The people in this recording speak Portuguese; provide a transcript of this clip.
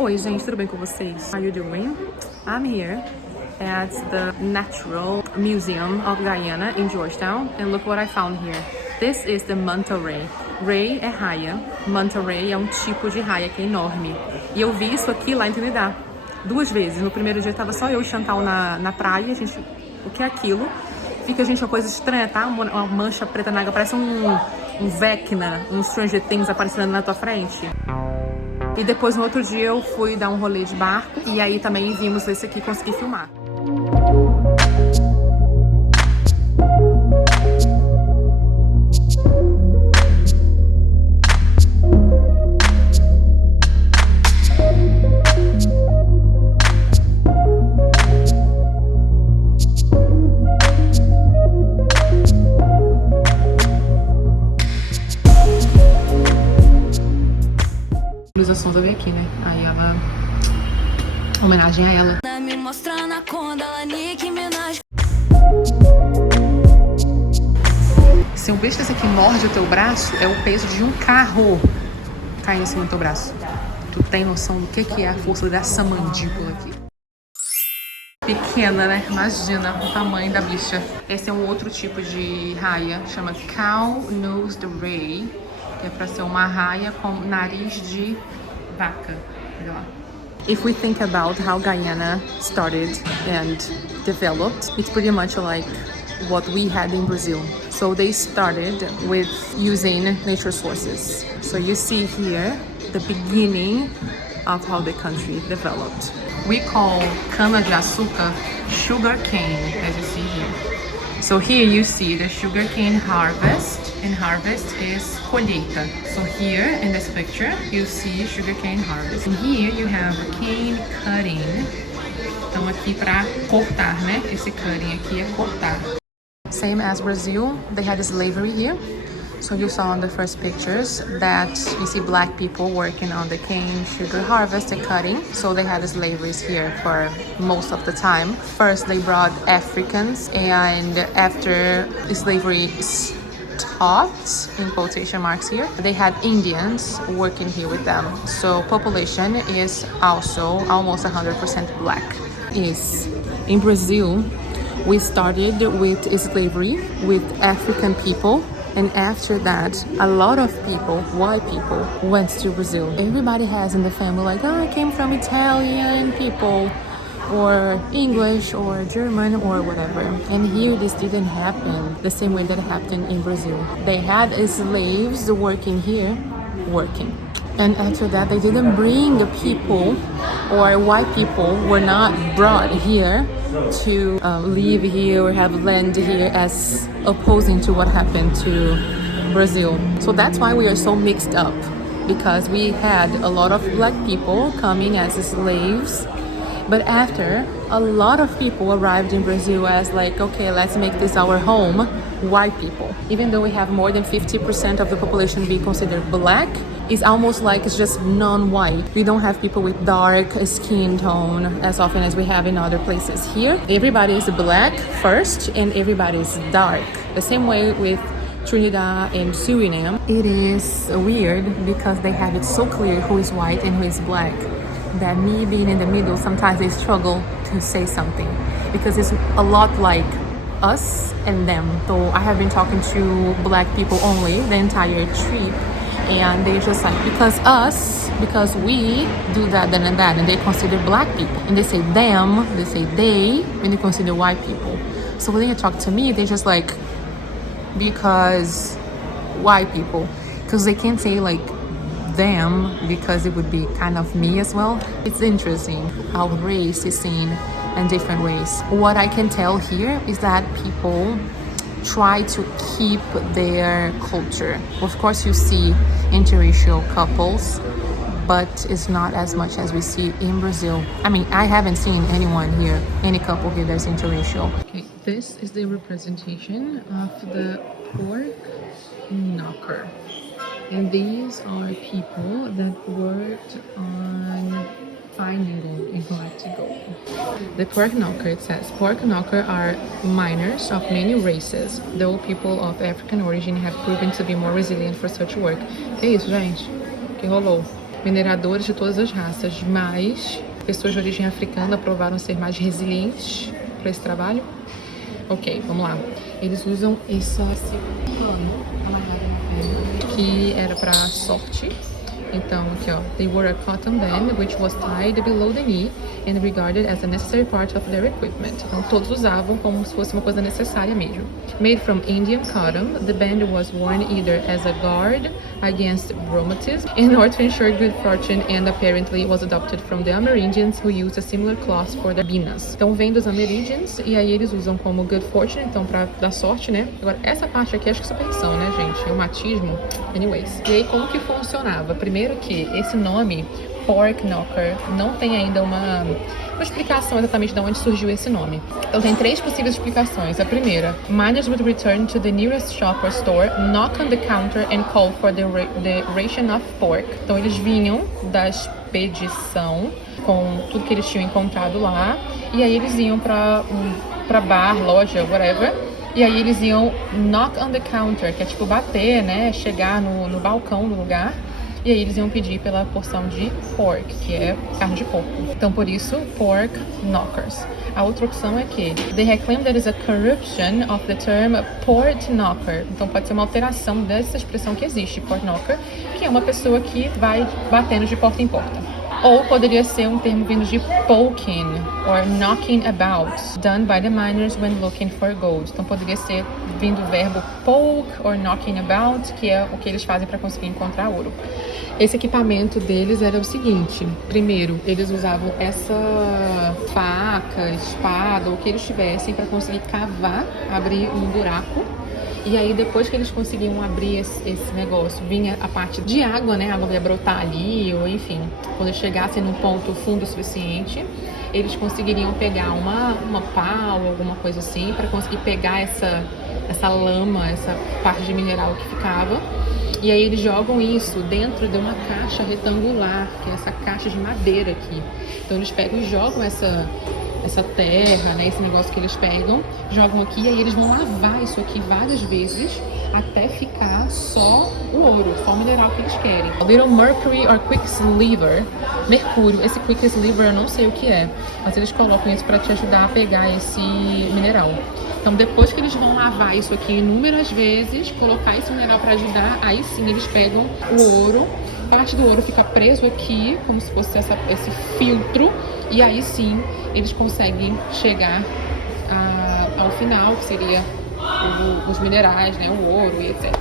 Oi, gente, tudo bem com vocês? How are you doing? I'm here at the Natural Museum of Guiana in Georgetown, and look what I found here. This is the manta ray. Ray é raia, manta ray é um tipo de raia que é enorme. E eu vi isso aqui lá em Trinidad 2 vezes. No primeiro dia tava só eu e Chantal na praia, gente, o que é aquilo? Fica, gente, uma coisa estranha, tá? Uma mancha preta na água, parece um Vecna, um Stranger Things aparecendo na tua frente. E depois, no outro dia, eu fui dar um rolê de barco. E aí também vimos esse aqui e consegui filmar. Luísa Sonza veio aqui, né? Aí ela... homenagem a ela. Se um bicho desse aqui morde o teu braço, é o peso de um carro caindo em cima do teu braço. Tu tem noção do que é a força dessa mandíbula aqui? Pequena, né? Imagina o tamanho da bicha. Esse é um outro tipo de raia, chama Cow-Nosed Ray, que é pra ser uma raia com nariz de vaca. Olha lá. If we think about how Guyana started and developed, it's pretty much like what we had in Brazil. So they started with using nature sources. So you see here the beginning of how the country developed. We call cana-de-açúcar sugar cane, as you see here. So here you see the sugarcane harvest, and harvest is colheita. So here in this picture you see sugarcane harvest. And here you have cane cutting. Então aqui para cortar, né? Esse cutting aqui é cortar. Same as Brazil, they had slavery here. So you saw in the first pictures that you see black people working on the cane sugar harvest and cutting. So they had slaveries here for most of the time. First they brought Africans, and after slavery stopped, in quotation marks here, they had Indians working here with them. So population is also almost 100% black. Yes, in Brazil we started with slavery with African people. And after that, a lot of people, white people, went to Brazil. Everybody has in the family like, oh, I came from Italian people, or English, or German, or whatever. And here this didn't happen the same way that happened in Brazil. They had slaves working here, working. And after that, they didn't bring the people, or white people were not brought here to live here or have land here, as opposing to what happened to Brazil. So that's why we are so mixed up, because we had a lot of black people coming as slaves, but after, a lot of people arrived in Brazil as like, okay, let's make this our home, white people. Even though we have more than 50% of the population being considered black, it's almost like it's just non-white. We don't have people with dark skin tone as often as we have in other places. Here, everybody is black first and everybody is dark. The same way with Trinidad and Suriname. It is weird because they have it so clear who is white and who is black, that me being in the middle, sometimes they struggle to say something because it's a lot like us and them. So I have been talking to black people only the entire trip, and they just like, because we do that, then and that, and they consider black people, and they say them, they say they, when they consider white people. So when they talk to me, they just like, because white people, because they can't say like them, because it would be kind of me as well. It's interesting how race is seen in different ways. What I can tell here is that people try to keep their culture. Of course you see interracial couples, but it's not as much as we see in Brazil. I mean, I haven't seen anyone here, any couple here that's interracial. Okay, this is the representation of the pork knocker. And these are people that worked on finding gold in Galactic Gold. The pork knocker, it says, pork knocker are miners of many races, though people of African origin have proven to be more resilient for such work. É isso, gente. Que rolou. mineradores de todas as raças, mas pessoas de origem africana provaram ser mais resilientes para esse trabalho. Ok, vamos lá. Eles usam esse pano que era para sorte. Então, aqui ó, they wore a cotton band which was tied below the knee and regarded as a necessary part of their equipment. Então, todos usavam como se fosse uma coisa necessária mesmo. Made from Indian cotton, the band was worn either as a guard against rheumatism in order to ensure good fortune, and apparently was adopted from the Amerindians who used a similar cloth for their binas. Então, vem dos Amerindians e aí eles usam como good fortune, então pra dar sorte, né? Agora, essa parte aqui acho que é superstição, né, gente? Reumatismo. Anyways. E aí, como que funcionava? Primeiro que esse nome, Pork Knocker, não tem ainda uma explicação exatamente de onde surgiu esse nome. Então tem 3 possíveis explicações. A primeira, miners would return to the nearest shop or store, knock on the counter and call for the ration of pork. Então eles vinham da expedição com tudo que eles tinham encontrado lá, e aí eles iam pra bar, loja, whatever, e aí eles iam knock on the counter, que é tipo bater, né, chegar no balcão do lugar. E aí eles iam pedir pela porção de pork, que é carne de porco. Então, por isso, pork knockers. A outra opção é que they reclaim that is a corruption of the term port knocker. Então, pode ser uma alteração dessa expressão que existe, port knocker, que é uma pessoa que vai batendo de porta em porta. Ou poderia ser um termo vindo de poking, or knocking about, done by the miners when looking for gold. Então poderia ser vindo o verbo poke or knocking about, que é o que eles fazem para conseguir encontrar ouro. Esse equipamento deles era o seguinte: primeiro, eles usavam essa faca, espada, ou o que eles tivessem para conseguir cavar, abrir um buraco. E aí, depois que eles conseguiam abrir esse negócio, vinha a parte de água, né? A água ia brotar ali, ou enfim, quando eles chegassem num ponto fundo o suficiente, eles conseguiriam pegar uma pá ou alguma coisa assim, para conseguir pegar essa lama, essa parte de mineral que ficava. E aí eles jogam isso dentro de uma caixa retangular, que é essa caixa de madeira aqui. Então eles pegam e jogam essa terra, né, esse negócio que eles pegam, jogam aqui, e aí eles vão lavar isso aqui várias vezes até ficar só o ouro, só o mineral que eles querem. Little mercury or quicksilver, mercúrio, esse quicksilver eu não sei o que é, mas eles colocam isso para te ajudar a pegar esse mineral. Então depois que eles vão lavar isso aqui inúmeras vezes, colocar esse mineral para ajudar, aí sim eles pegam o ouro, parte do ouro fica preso aqui, como se fosse esse filtro, e aí sim eles conseguem chegar ao final, que seria os minerais, né, o ouro e etc.